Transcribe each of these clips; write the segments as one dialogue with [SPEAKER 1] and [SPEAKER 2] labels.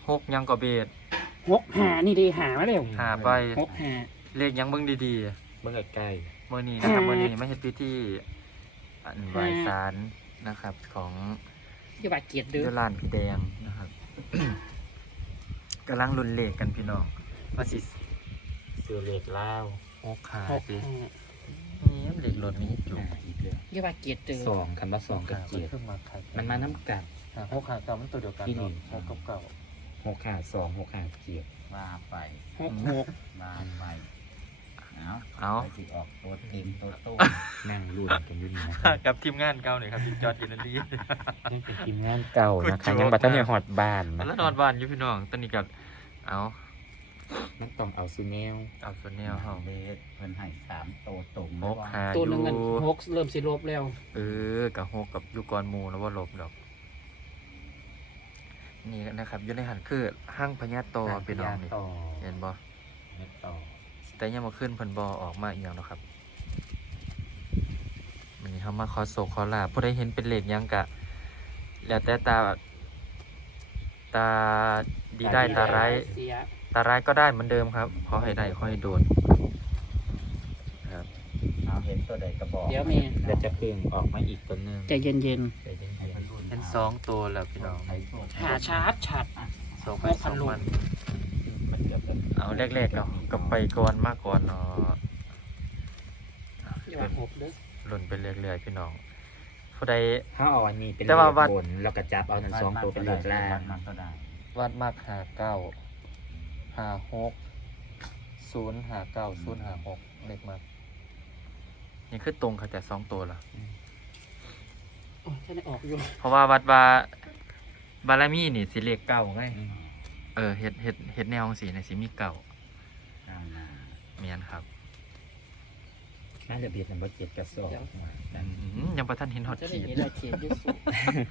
[SPEAKER 1] 6ยังก็เบส
[SPEAKER 2] 6 5นี่ดีหามาเร็ว
[SPEAKER 1] หาใบ
[SPEAKER 2] 6 5
[SPEAKER 1] เลขยังเบิ่งดี
[SPEAKER 3] เบิ่งใกล้
[SPEAKER 1] ๆมื้อนี้นะครับมื้อนี้ไม่เฮ็ดพิธีอันไหว้ศาลนะครับของ
[SPEAKER 2] อย่าบาดเกียดเด้อ
[SPEAKER 1] ยุรานพี่แดงนะครับ กำลังลุ้นเลขกันพี่น้องว่าสิ
[SPEAKER 3] ๆซื้อเลขลาว
[SPEAKER 1] 6ขา
[SPEAKER 2] 6
[SPEAKER 1] สิ
[SPEAKER 2] 5
[SPEAKER 1] นี่เลขรถนี่จุ
[SPEAKER 3] อีกเรื่อง
[SPEAKER 2] อย่าบาดเกียดเด้อ
[SPEAKER 3] 2คำว่า2กับ7
[SPEAKER 1] เพิ่งมาขาย
[SPEAKER 3] มันมาน้ำกัด
[SPEAKER 1] 6ขาเก่ามันตัวเดียวกัน
[SPEAKER 3] ที่นี่
[SPEAKER 1] เนาะ6กับเก่า
[SPEAKER 3] 6ขา2 6ขา7
[SPEAKER 4] ว่าไป
[SPEAKER 2] 6
[SPEAKER 4] ว่าไปเอา
[SPEAKER 1] เอา
[SPEAKER 4] ไปสิออกตัวเต็มตัวโต
[SPEAKER 3] นั่งรุ่นกันอยู่นี่นะ
[SPEAKER 1] กับทีมงานเก่าหน่อยครับพี่จอร์ดเยนลี
[SPEAKER 3] ยังเป็นทีมงานเก่านะคะยังบัตรเนี่ยฮอดบ้าน
[SPEAKER 1] แล้วนอนบ้านอยู่พี่น้องตอนนี้กับเอา
[SPEAKER 3] นั่นต้องเอาซูเนล
[SPEAKER 1] เอาส่วนแนวเฮา
[SPEAKER 4] เบสเพิ่นให้3โตตรง
[SPEAKER 1] 6หา
[SPEAKER 2] ตัว
[SPEAKER 1] อ
[SPEAKER 2] หนึง
[SPEAKER 1] ยู่
[SPEAKER 2] กัน6เริ่มสิลบแล้ว
[SPEAKER 1] กับ6กับอยู่ก่อนหมู่แล้วว่าลบดอกนี่นะครับอยู่ในหันคือห้างพญาโตพี่น้องนี่
[SPEAKER 4] ต่อ
[SPEAKER 1] เห็นบ่
[SPEAKER 4] เม็ดต่อ
[SPEAKER 1] แต่ยังมาขึ้นเพิ่นบ่ออกมาอีหยังเนาะครับวันนี้เฮามาขอโศกขอลาผู้ใดเห็นเป็นเลขหยังกะ แล้วแต่ตาดีได้ตาร้าย
[SPEAKER 2] เสีย
[SPEAKER 1] ตาร้ายก็ได้เหมือนเดิมครับขอให้ได้ขอให้โดนครับ
[SPEAKER 4] เอาเห็นตัวใดกระบอก
[SPEAKER 2] เดี๋ยวแม่
[SPEAKER 3] เดี๋ยวจะเพิ่งออกมาอีกตัวหนึง
[SPEAKER 2] ใจเย็น
[SPEAKER 3] ใจเย็น
[SPEAKER 4] ให้เพิ่นรุ่น
[SPEAKER 1] เป็น2ตัวแล้วพี่น้อง
[SPEAKER 4] ให้โชค
[SPEAKER 2] ๆหาชาร์จชัด
[SPEAKER 1] ส่งไป
[SPEAKER 2] 6,000
[SPEAKER 1] ส่ง
[SPEAKER 2] ลูก
[SPEAKER 1] มัน
[SPEAKER 4] มันเกือบจะ
[SPEAKER 1] เอาแรกๆก็ไปก่อนมากก่อนเนาะ
[SPEAKER 2] อย่าบาด6เด้อ
[SPEAKER 1] หล่นไปเรื่อยๆพี่น้องผู้ใด
[SPEAKER 3] ๆถ้าเอาอันนี้เป็น
[SPEAKER 1] แต่ว่าวัด
[SPEAKER 3] เลขบนเราก็จับเอาทั้งสองตัวเป็นเลขล่าง
[SPEAKER 4] มันก็ได้
[SPEAKER 1] วาดมาก56 059 056เลขมากนี่คือตรงค่ะแต่2ตัวละ
[SPEAKER 2] โอ้ยฉันได้ออกอยู่
[SPEAKER 1] เพราะว่าวัดว่าบารมีนี่สิเลขเก้าไงเฮ็ดแนวของสีในสิมีเก่า
[SPEAKER 4] ข้างหน้า
[SPEAKER 1] เมียนครับ
[SPEAKER 3] น่าจะเบียดนัมเบอร์7กับ2
[SPEAKER 1] ยังประท่านเห็นฮอต
[SPEAKER 2] จะได้
[SPEAKER 1] ขีด
[SPEAKER 2] เห็นได้เขียนอยู่สุด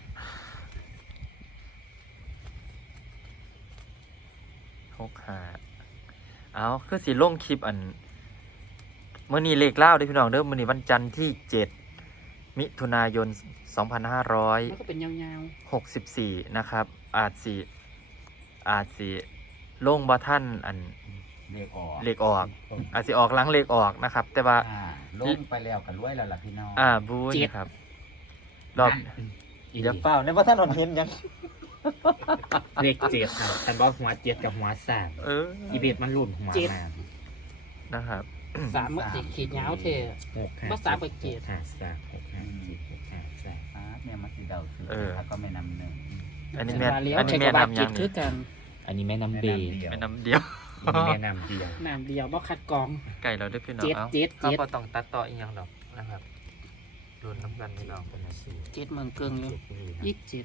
[SPEAKER 1] 65เอาคือสิลงคลิปอันมื้อนี้เลขเล่าเด้อพี่น้องเด้อมื้อนี้วันจันทร์ที่7มิถุนายน
[SPEAKER 2] มันก็เป็นยาว
[SPEAKER 1] 2564นะครับอาจสิลงบ่ท่านอัน
[SPEAKER 4] เลขออก
[SPEAKER 1] เลขออกอาจสิออกหลังเลขออกนะครับ แต่ว่า
[SPEAKER 4] ลงไปแล้วกันรวยแล้วล่ะพี่น้อง
[SPEAKER 1] บูนี่ครับรอบ
[SPEAKER 3] อีก
[SPEAKER 1] เดี๋ยวเปล่าในบ่ท่านเห็นยัง
[SPEAKER 3] เลข7ครับคันบอกหัว7กับหัว3อีเบียดมันรุ่นหัวมา
[SPEAKER 1] นะครับ
[SPEAKER 2] ๆ3มันสิขีดยาวเท่
[SPEAKER 3] 6 5
[SPEAKER 2] ว่า3กับ7
[SPEAKER 3] 6 5 3 6 5 7 6 5 3
[SPEAKER 4] แม่มาสิเดาคือแล้วก็ไม่นำหนึ่ง
[SPEAKER 1] อันนี้แม่
[SPEAKER 2] ว่าแล้ว
[SPEAKER 1] อันนี้
[SPEAKER 2] ใช้
[SPEAKER 1] แม่
[SPEAKER 2] กับบาด
[SPEAKER 1] นำ
[SPEAKER 2] เจ็
[SPEAKER 1] ยั
[SPEAKER 2] ด
[SPEAKER 1] ง
[SPEAKER 2] คื
[SPEAKER 1] นี่
[SPEAKER 2] อกัน
[SPEAKER 3] อันนี้แม่น้ำเบย์
[SPEAKER 1] แม่นำเดียว
[SPEAKER 3] อันนี้แม่น้ำเดียว
[SPEAKER 2] น้ำเดียวบ่คัดกรอง
[SPEAKER 1] ไก่เราได้พี่น้อง
[SPEAKER 2] เจ็ด
[SPEAKER 1] เอา
[SPEAKER 2] เจ็ด
[SPEAKER 1] เขา
[SPEAKER 2] เจ็ด
[SPEAKER 1] ก็ต้องตัดต่ออีกอย่างดอกนะครับรุนน้ำกันพี่น้อง
[SPEAKER 3] เป็นอาชีพ
[SPEAKER 2] 7เมืองเกิงเลย27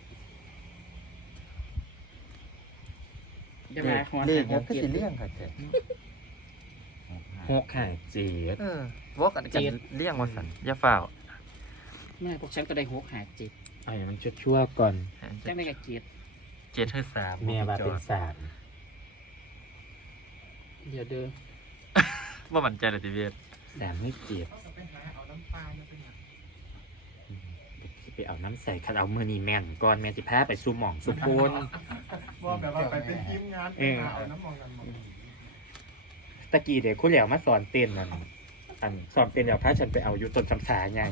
[SPEAKER 2] เดี๋ยวมาหัว
[SPEAKER 1] เลข
[SPEAKER 2] หัว
[SPEAKER 1] ก็สิเลี่ยงค่ะเจ๊
[SPEAKER 3] 6 5 7
[SPEAKER 1] วอกกันเลี่ยงว่าสันอย่าฝ่าว
[SPEAKER 2] แม่พวกฉันก็ได้6 5 7
[SPEAKER 3] เอาอย่างมันชั่วๆก่อน
[SPEAKER 2] จังได้กับ7
[SPEAKER 1] 7คือ3
[SPEAKER 3] เมียว่าเป็น3
[SPEAKER 2] เดี๋ยวเด้อ
[SPEAKER 1] ว่ามันใจเลยทีเดียว
[SPEAKER 3] 3ให้7ไปเอาน้ำใส่คัดเอามือนีแม่นก่อนแม่สิพาไปสู่หม่องสู่โพน
[SPEAKER 5] ว่าแบบว่าไปเป็นทีมงานเอาน้ำมองกันหมด
[SPEAKER 3] ตะกี้เด็กคุณเหลียวมาสอนเต้นนั่นอันสอนเต้นเดี๋ยวพาฉันไปเอาอยู่ต้นสำสาไง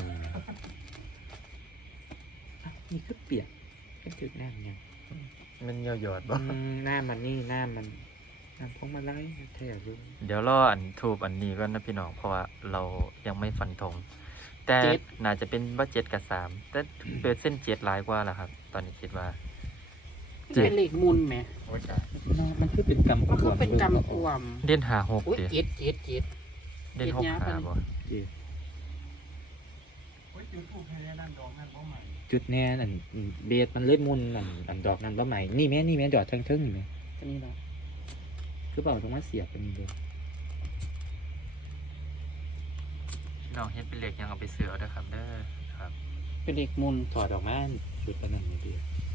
[SPEAKER 3] นี่คือเปียกก็จุดหน้ามันยัง
[SPEAKER 1] มันหยอดบ่
[SPEAKER 3] หน้ามันนี่หน้ามันน้ำพงมาไล่แท้รู้
[SPEAKER 1] เดี๋ยวรออันทูบอันนี้ก่อนนะพี่น้องเพราะว่าเรายังไม่ฟันธงแต่น่าจะเป็นว่า7กับ3แต่เปิดเส้น7หลายกว่าแล้วครับ ตอนนี้คิดว่า
[SPEAKER 2] เป็นเลขมุนแหม
[SPEAKER 3] มันคือเป็นกรรม
[SPEAKER 2] มันก็เป็นกรรมกวม
[SPEAKER 1] เด่นหาหก
[SPEAKER 2] อุ้ย
[SPEAKER 1] ดิ
[SPEAKER 2] เจ็ดเจ็ดเจ็ด
[SPEAKER 1] เด่นหกหาบ่
[SPEAKER 5] จุดถูกให้ด้านดองนั่นเพราะใหม่
[SPEAKER 3] จุดแน่อันเบียดมันเลือดมุนอันดอกนั้นว่าใหม่นี่แม่ดอกเทิงๆนี่แม่
[SPEAKER 2] ตัวนี้เนาะ
[SPEAKER 3] คือเปล่าตรงมาเสียบเป็นนี่เลย
[SPEAKER 1] พี่น้องเฮ็ดเป็นเหล็กยังเอาไปเสือเอาเด้อครับเด้อครับ
[SPEAKER 2] เป็นเลขมุน
[SPEAKER 3] ถอดออกมาชุดอันนั้นนี่เดียว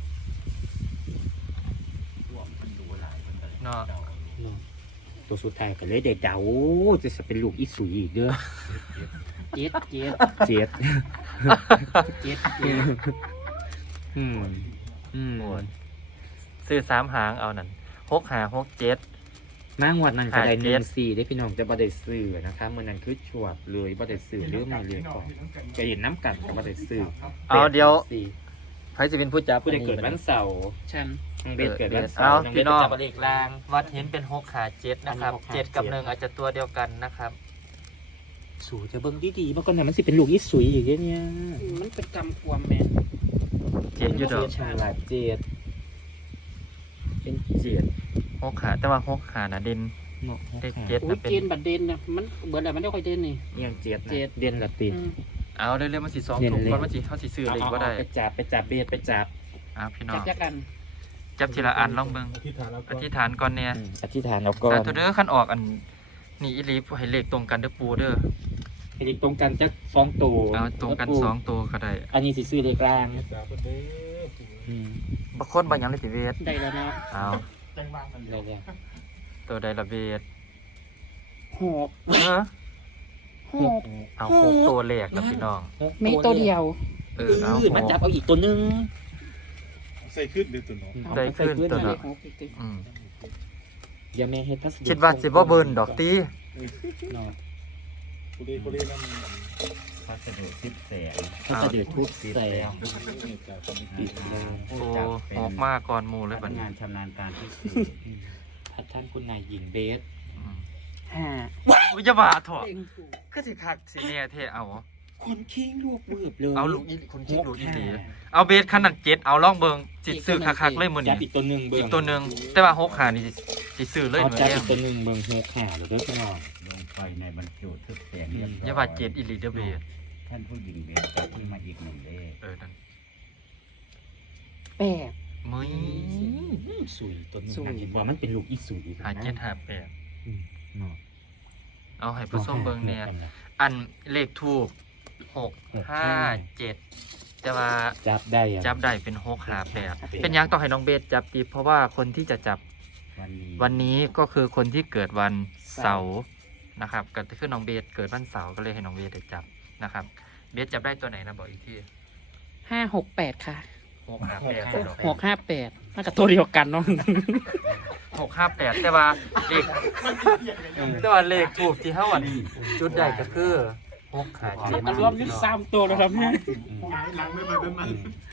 [SPEAKER 4] รวมมันดูหลายคนเลย
[SPEAKER 1] เนาะ
[SPEAKER 3] ตัวสุดท้ายก็เลยได้เดาจะเป็นลูกอีสุยอีกเด้อ
[SPEAKER 2] เจ็ดเจ็ด
[SPEAKER 3] เจ็ด
[SPEAKER 2] เจ็ดเจ็ด
[SPEAKER 3] อืม
[SPEAKER 1] โอ้ยซื้อ3หางเอานั่น 6567
[SPEAKER 3] มางวดนั้นก็ได้
[SPEAKER 1] 57
[SPEAKER 3] 14ได้พี่น้องจะบ่ได้ซื้อนะคะมื้อนั้นคือชวดเลยบ่ได้ซื้อหรือไม่เลยก่อนก็เห็นน้ำกันก็บ่ได้ซื้อ
[SPEAKER 1] เอาเดี๋ยว
[SPEAKER 3] 4
[SPEAKER 1] ใครจะเป็นผู้จับ
[SPEAKER 3] ผู้ใดเกิดวันเสาร์
[SPEAKER 2] ฉัน
[SPEAKER 3] น้องเบสเกิดวันเสา
[SPEAKER 1] เอา
[SPEAKER 3] ร์น้องเบ
[SPEAKER 1] พี่
[SPEAKER 3] ส
[SPEAKER 1] น้อง
[SPEAKER 3] จะบ่เลขล่าง
[SPEAKER 1] วัดเห็นเป็น657นะครับ
[SPEAKER 3] อันนี้657
[SPEAKER 1] 7กับ1อาจจะตัวเดียวกันนะครับ
[SPEAKER 3] สูจะเบิ่งดีๆมันก็น่ะมันสิเป็นลูกอีสุยอยู่เด้เนี่ย
[SPEAKER 2] มันเป็นกรรมความแม่
[SPEAKER 1] 7อยู่ดอก
[SPEAKER 3] ชาลาเจ็ดเป็นเจ็ด
[SPEAKER 1] 6ขาแต่ว่า6ขาน่ะเด่น
[SPEAKER 3] เนาะ
[SPEAKER 1] เลข
[SPEAKER 3] ค่ะ
[SPEAKER 1] เจ็ด
[SPEAKER 2] อุ้ยเกณฑ์บัตรเด่นเนี่ยมันเบิดอะไรมันได้ค่อยเด่นนี่
[SPEAKER 3] ยังเจ็ดนะ
[SPEAKER 2] เจ็ด
[SPEAKER 3] เด่นละติ
[SPEAKER 2] อืม
[SPEAKER 1] เอาเร็วๆมันสิ2
[SPEAKER 3] เด่น
[SPEAKER 1] ถุง
[SPEAKER 3] เลย
[SPEAKER 1] ก่อนมันสิเฮาสิซื้อเลยบ่ได้
[SPEAKER 3] ไปจับเบสไปจับ
[SPEAKER 1] เอาพี่น้อ
[SPEAKER 2] จั
[SPEAKER 1] ง
[SPEAKER 2] กกัน
[SPEAKER 1] จับทีละอันลองเบิ่ง
[SPEAKER 5] อธิษฐานแล้ว
[SPEAKER 1] อ
[SPEAKER 5] ก็
[SPEAKER 1] ธิษฐานก่อนเนี่ย
[SPEAKER 3] อธิษฐานแล้วก็
[SPEAKER 1] สาธุเด้อคันออกอันนี่อีหลีให้เลขตรงกันเด้อปูเด้อ
[SPEAKER 3] ให้เด็กตรงกันจักสองตัว
[SPEAKER 1] เอาตรงกัน2ตัวก็ได้
[SPEAKER 3] อันนี้สิซื้อเลขกลาง
[SPEAKER 5] สาธุเด้อ
[SPEAKER 1] บ่คนบ่หยังเลยสิเวท
[SPEAKER 2] ได้แล้วเนาะ
[SPEAKER 1] เอา
[SPEAKER 5] แจ้งบ้านกัน
[SPEAKER 3] อะไรเนี่ย
[SPEAKER 1] ตัวใดละเวท
[SPEAKER 2] หก
[SPEAKER 1] เออ
[SPEAKER 2] หก
[SPEAKER 1] เอาหกตัวแรกนะพี่น้อง
[SPEAKER 2] มีตัวเดียว
[SPEAKER 1] เออเอา
[SPEAKER 3] มันจับเอาอีกตัวนึง
[SPEAKER 5] ใส่ขึ้นเดือดตัวน้อง
[SPEAKER 1] ได้ขึ้นตัว
[SPEAKER 2] เล
[SPEAKER 1] เนาะ
[SPEAKER 2] ขหกอีกที
[SPEAKER 1] อืม
[SPEAKER 3] อย่าแม่เฮ็ดพัสดุ
[SPEAKER 1] คิดว่าสิบ่เบิ่นดอกติ
[SPEAKER 3] เนาะ
[SPEAKER 5] กูเรียกนั่น
[SPEAKER 4] พัสดุ10 แสน
[SPEAKER 3] พัสดุทุบแสง
[SPEAKER 4] ปิดเลย
[SPEAKER 1] โอ้ออกมาก่อนหมู่เลย
[SPEAKER 4] พ
[SPEAKER 1] บั
[SPEAKER 4] นั
[SPEAKER 1] ด
[SPEAKER 4] ก
[SPEAKER 1] นี้
[SPEAKER 4] งานชำนาญการที่สี่
[SPEAKER 3] พัดท่านคุณนายหญิงเบส
[SPEAKER 1] อืม
[SPEAKER 2] ห้า
[SPEAKER 1] อุ๊ยอย่าว่าเถอะ
[SPEAKER 2] เต็งถูก
[SPEAKER 1] คือสิคักสิแน่แท้เอา
[SPEAKER 3] คนคิงลูกเบือบเลย
[SPEAKER 1] เอาลูกอีคนคิดลูกอีหลีเอาเบสขนาด7เอาลองเบิ่งสิซื้อคักๆเลยมื้อ
[SPEAKER 3] จั
[SPEAKER 1] นี้
[SPEAKER 3] บอีกตัวหนึงเบิ่
[SPEAKER 1] อี
[SPEAKER 3] ง
[SPEAKER 1] กตัวหนึงแต่ว่า6ขานี่สิซื้อเลย
[SPEAKER 3] เอา
[SPEAKER 1] มื้อ
[SPEAKER 3] จับ
[SPEAKER 1] แร
[SPEAKER 3] อี
[SPEAKER 1] ก
[SPEAKER 3] กตัวหนึงเบิ่งเฮ็ดขาหรือเด้อพี่น้อง
[SPEAKER 4] ลงไปในบรรจุทึบแสนเรียบร้อย
[SPEAKER 1] อย่าว่า7อีหลีเด้อเบส
[SPEAKER 4] ท่านผู้หญิงเบสจะขึ้นมาอีก1 เลข
[SPEAKER 1] เออนั่น
[SPEAKER 2] แปด
[SPEAKER 1] มึย
[SPEAKER 3] สุยตัวนึง
[SPEAKER 2] สุย
[SPEAKER 3] เห็นว่ามันเป็นลูกอีสุย
[SPEAKER 1] หา7หา8
[SPEAKER 3] เนาะ
[SPEAKER 1] เอาให้ผู้ชมเบิ่งเนี่ยอันเลขทูบ657แต่ว่า
[SPEAKER 3] จับได้อะ
[SPEAKER 1] จับได้เป็น658เป็นหยังต้องให้น้องเบสจับตีเพราะว่าคนที่จะจับ วันนี้ก็คือคนที่เกิดวันเสาร์นะครับก็คือน้องเบสเกิดวันเสาร์ก็เลยให้น้องเบสได้จับนะครับ เบสจับได้ตัวไหนนะบอกอีกที
[SPEAKER 2] 568ค่ะ
[SPEAKER 1] 658
[SPEAKER 2] 658น่าจะตัวเดียวกันเนาะ
[SPEAKER 1] 658แต่ว่าเลขถูกที่เท่าวันจุดใดก็คือ657
[SPEAKER 2] มันรวมอยู่3ตัวแล้วครับเนี่ย
[SPEAKER 5] หงายหลังไม่ไปเป็นมัน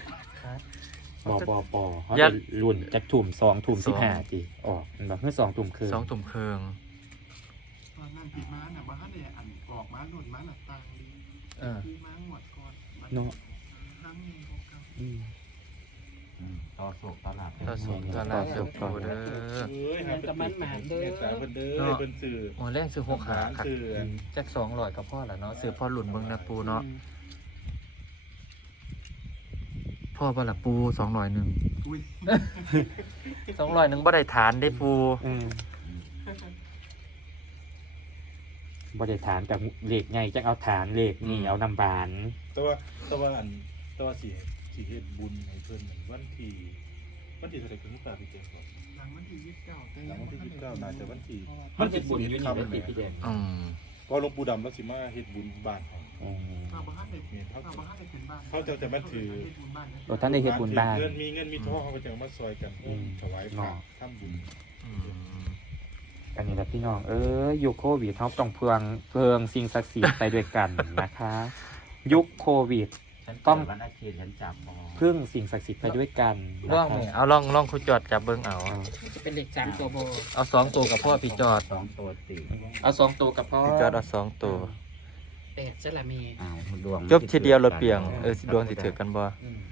[SPEAKER 3] ปอเขาจะรุ่นจากถุ่ม2 ถุ่ม15ทีออกมันบอกเมื่อ2 ถุ่มคือ
[SPEAKER 1] 2 ตุ่มเคือง
[SPEAKER 5] ตอนนั่งติดม้าน่ะม้าเนี่ยอันออกม้าหนุนม้าหนักตังดี
[SPEAKER 1] เออ
[SPEAKER 5] คือม้าหมดก่อน
[SPEAKER 3] เนาะ
[SPEAKER 5] ครั้งหนึ่งของเขา
[SPEAKER 4] ต่อโศกตลาด
[SPEAKER 1] ต่อสุขตลาดเสือปูเด้อ
[SPEAKER 2] กับมันหมาเด้อ
[SPEAKER 5] สาวเด้อเป็นสื่อ
[SPEAKER 1] โอ้แรกซื้อ6ขาครับ
[SPEAKER 5] สื่อ
[SPEAKER 1] จัก200กับพ่อละเนาะซื้อพ่อหลุนเบิ่งนะปูเนาะพ่อบ่ละปู200นึง
[SPEAKER 5] อุ้ย
[SPEAKER 1] 200นึงบ่ได้ฐานได้ปู
[SPEAKER 3] บริฐานกับเหล็กไงจะเอาฐานเหล็กนี่เอานำบาน
[SPEAKER 5] แต่ว่าอันแต่ว่าสีเฮ็ดบุญให้เพิ่นเหมือนวันที่เท่าไหร่คือมุกตาพี่เจ้าครับหลังวันที่29หลังวันที่29น่าจะวันที่
[SPEAKER 3] มันจะบุญอยู่นี่เป็นติดพี่แดง
[SPEAKER 1] อืม
[SPEAKER 5] พอหลวงปู่ดำแล้วสิมาเฮ็ดบุญบ้านเขาเนี่ยเขาจะมาถือ
[SPEAKER 3] เราท่านได้เฮ็ดบุญบ้าน
[SPEAKER 5] มีเงินมีทองเขาก็จะเอามาซอยกันถวายพระทำบุญ
[SPEAKER 1] อืม
[SPEAKER 3] อันนี้แหละพี่น้องยุคโควิดเขาต้องเพืองสิ่งศักดิ์สิทธิ์ไปด้วยกันนะคะ ยุคโควิด
[SPEAKER 4] ฉัน
[SPEAKER 3] ต้
[SPEAKER 4] ต้
[SPEAKER 3] อ
[SPEAKER 4] อง งวันอาทิตย์ฉันจับมอ
[SPEAKER 3] พึ่งสิ่งศักดิ์สิทธิ์ไปด้วยกัน
[SPEAKER 1] ลอง
[SPEAKER 3] นะ
[SPEAKER 1] แม่
[SPEAKER 3] คะ
[SPEAKER 1] เอาลองคุจอดจับเบิ่งเอา
[SPEAKER 2] จะเป็นเลข3ตัวโบ
[SPEAKER 1] เอา2ตัวกับพ่อพี่จอด
[SPEAKER 4] 2 ตัวติด
[SPEAKER 3] เอา2 ตัวกับพ่อ
[SPEAKER 1] พี่จอดเอา2ตัว
[SPEAKER 2] 8ซะละมี
[SPEAKER 4] อ้าวดวง
[SPEAKER 1] จบทีเดียวรถเปียงสิดวงสิถือกันบ่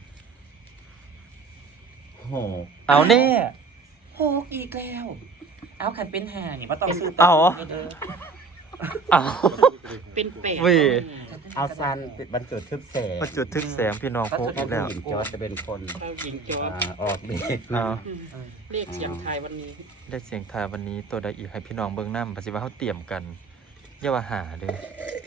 [SPEAKER 4] โห
[SPEAKER 1] เอาแน่
[SPEAKER 3] โหกอีกแล้ว เอาขันเป็นห่านี่ว่าต้องซื้อ
[SPEAKER 1] เอา เอา
[SPEAKER 2] เป็น8
[SPEAKER 1] เว้ย
[SPEAKER 4] เอาซันวันเกิดทึบแสง
[SPEAKER 1] มาจุดทึกแสงพี่น้องโคกอีกแล้ว
[SPEAKER 4] ผู้หญิงจอร์จจะเป็นคน
[SPEAKER 2] เข้าหญิงจอด
[SPEAKER 4] ออกเดท
[SPEAKER 1] เอา
[SPEAKER 2] เลขเสียงทายวันนี้
[SPEAKER 1] ได้เสียงทายวันนี้ตัวใดอีกให้พี่น้องเบิ่งนำปฏิว่าเฮาเตรียมกันอย่าว่าหาเด้อ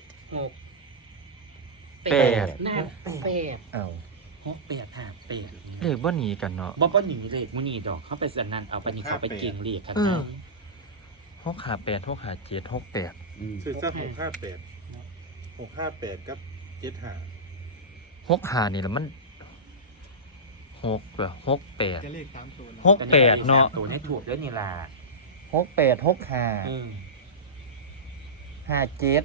[SPEAKER 2] 6
[SPEAKER 1] แปด
[SPEAKER 2] หน้า8
[SPEAKER 1] เอา
[SPEAKER 3] 6 8 5 8
[SPEAKER 1] เลขบ่หนีกันเนาะ
[SPEAKER 3] บ่หนีเลขมื้อนี้ดอกเข้าไปสันนันเอาไปนี่เขาไปเก่งเลขกัน
[SPEAKER 1] เอ
[SPEAKER 3] ได้
[SPEAKER 1] อ658 657 68
[SPEAKER 5] ซื้อสัก658กับ75
[SPEAKER 1] 6หานี่แหละมัน 6เหรอ68
[SPEAKER 5] จะเลข3ตัวนะ
[SPEAKER 1] 68เนาะ
[SPEAKER 3] ตัวนี้ถูกด้วยนี่ล่ะ
[SPEAKER 1] 68 65 57
[SPEAKER 5] เลข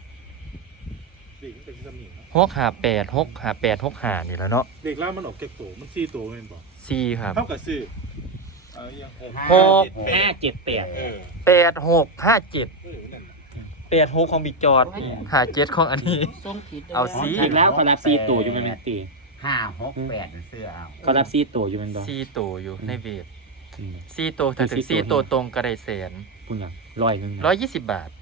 [SPEAKER 5] มันเป็นสมิงนะ
[SPEAKER 1] 658 658นี่แหล้วเนาะ
[SPEAKER 5] เลขล่างมันออกแก่ตัวมัน4ตัวแม่นบ่
[SPEAKER 1] 4ครับ
[SPEAKER 5] เท่ากับซื้อเอาอย่าง
[SPEAKER 3] 578
[SPEAKER 5] เออ
[SPEAKER 1] 8657
[SPEAKER 5] นั่นน่ะ
[SPEAKER 1] 86ของบิ๊กจอร์ด57ของอันนี้
[SPEAKER 2] ส่งผิด
[SPEAKER 1] เอาสิ
[SPEAKER 3] อีกแล้วเขารับ4ตัวอยู่มันเป็นตี
[SPEAKER 4] 568เสื้อเอา
[SPEAKER 3] เขารับ4ตัวอยู่มันบ่
[SPEAKER 1] 4ตัวอยู่ในเวท
[SPEAKER 3] อืม
[SPEAKER 1] 4ตัวถ้าถึง
[SPEAKER 3] สี่ตัว
[SPEAKER 1] 4ตัวตรงก็ได้แสน
[SPEAKER 3] พุ่นหยัง100นึง
[SPEAKER 1] 120 บาท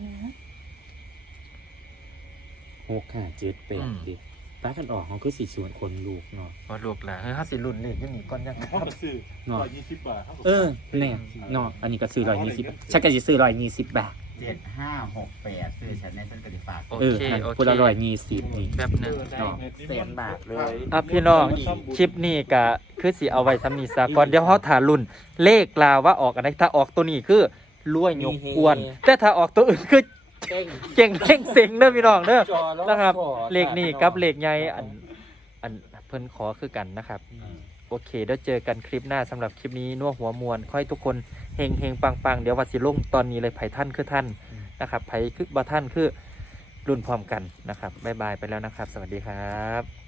[SPEAKER 3] 6578ติป้ากันออกเขาคือสิส่วนคนลูกเนาะ
[SPEAKER 1] ว่าลูกหลานเฮ้ย50รุ่นเลขอยู่นี่ก่อนยัง
[SPEAKER 5] เท่ากับซื้อ
[SPEAKER 3] เนาะ
[SPEAKER 5] 120 บาทเท่ากับ
[SPEAKER 3] แน่เนาะอันนี้ก็ซื้อ120ฉันก็สิซื้อ120บาท
[SPEAKER 4] 7568ซื้อฉันในเพิ่นก็สิฝาก
[SPEAKER 1] โอ
[SPEAKER 3] นั่น
[SPEAKER 1] เค
[SPEAKER 3] คนละ120นี่
[SPEAKER 1] แบบหนึง
[SPEAKER 3] เนาะแสนบาทเลย
[SPEAKER 1] พี่น้องคลิปนี้ก็คือสิเอาไว้ซ้ำนี้ซะก่อนเดี๋ยวเฮาถ่ารุ่นเลขลาว่าออกอันไหนถ้าออกตัวนี้คือรวยยกกวน แต่ถ้าออกตัวอื่นคือเก่งเก่งเซ็งเด้อพี่น้องเด้อนะครับ เลขนี้กับเลขใหญ่อันเพิ่นขอคือกันนะครับ โอเคเดี๋ยวเจอกันคลิปหน้าสำหรับคลิปนี้นัวหัวมวลค่อยทุกคนเฮงเฮงปังปังเดี๋ยววัดสิลงตอนนี้เลยไผ่ท่านคือท่านนะครับไผ่คือบ่ท่านคือรุ่นพร้อมกันนะครับบ๊ายบายไปแล้วนะครับ สวัสดีครับ